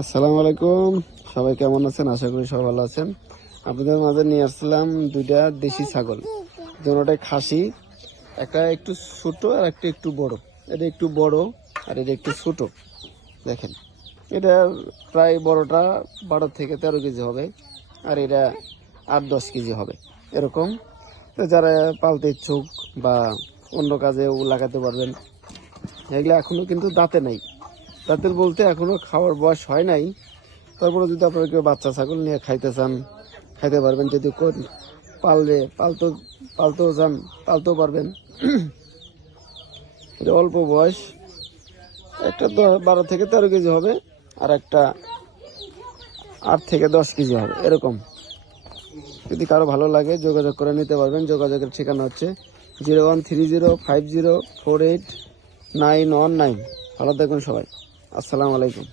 আসসালামু আলাইকুম, সবাই কেমন আছেন? আশা করি সবাই ভালো আছেন। আপনাদের মাঝে নিয়ে আসলাম দুইটা দেশি ছাগল, দুটোটাই খাসি। একটা একটু ছোট আর একটা একটু বড়। এটা একটু বড় আর এটা একটু ছোট। দেখেন, এটা প্রায় বড়টা 12 থেকে 13 কেজি হবে, আর এটা 8-10 কেজি হবে এরকম। তো যারা পালতে ইচ্ছুক বা অন্য কাজেও লাগাতে পারবেন। এগুলো এখনো কিন্তু দাঁতে নাই, দাঁতের বলতে এখনো খাওয়ার বয়স হয় নাই। তারপরে যদি আপনারা কেউ বাচ্চা ছাগল নিয়ে খাইতে চান, খাইতে পারবেন। যদি পালতেও চান, পালতেও পারবেন। এটা অল্প বয়স, একটা 12 থেকে 13 কেজি হবে, আর একটা 8 থেকে 10 কেজি হবে এরকম। যদি কারো ভালো লাগে যোগাযোগ করে নিতে পারবেন। যোগাযোগের ঠিকানা হচ্ছে 013050489119। ভালো থাকুন সবাই। আসসালামু আলাইকুম।